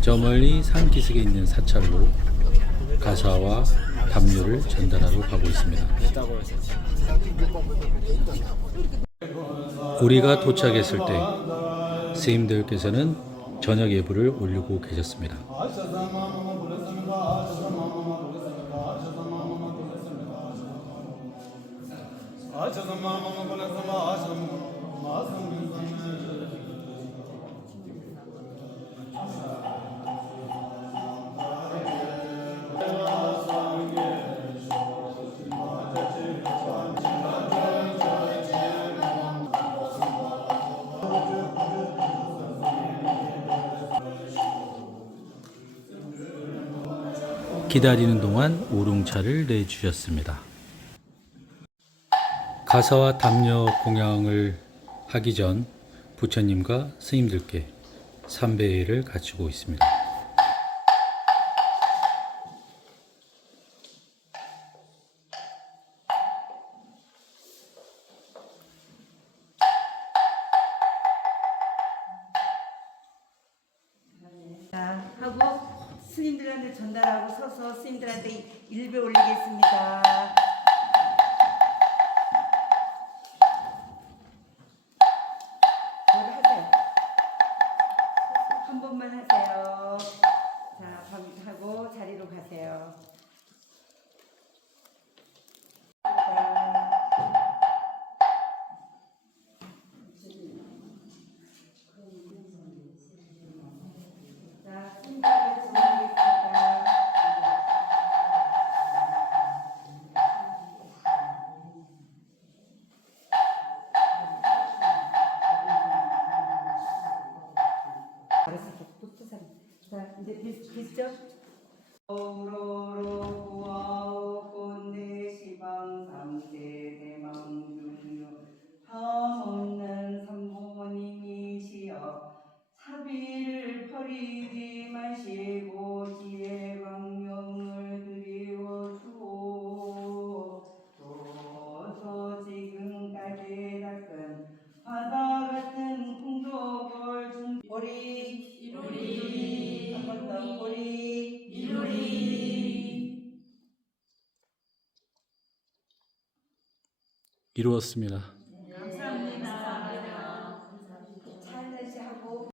저 멀리 산기슭에 있는 사찰로 가사와 담요를 전달하러 가고 있습니다. 우리가 도착했을 때 스님들께서는 저녁 예불을 올리고 계셨습니다. 기다리는 동안 우롱차를 내주셨습니다. 가사와 담요 공양을 하기 전 부처님과 스님들께 삼배회를 갖추고 있습니다. 스님들한테 전달하고 서서 스님들한테 일배 올리겠습니다. 뭘 하세요? 한 번만 하세요. 자, 방- 하고 자리로 가세요. 자, 이제 됐, 됐죠? 오로로 구아오 꼰대 시방 삼대 대망중류 함없는 삼모님이시여. 사비를 버리지 마시고 지혜 광명을 드리워 주오 도서 지금까지 닦은 바다 같은 풍족을 준 보리 이루리 한번더 보리 이루리 이루었습니다.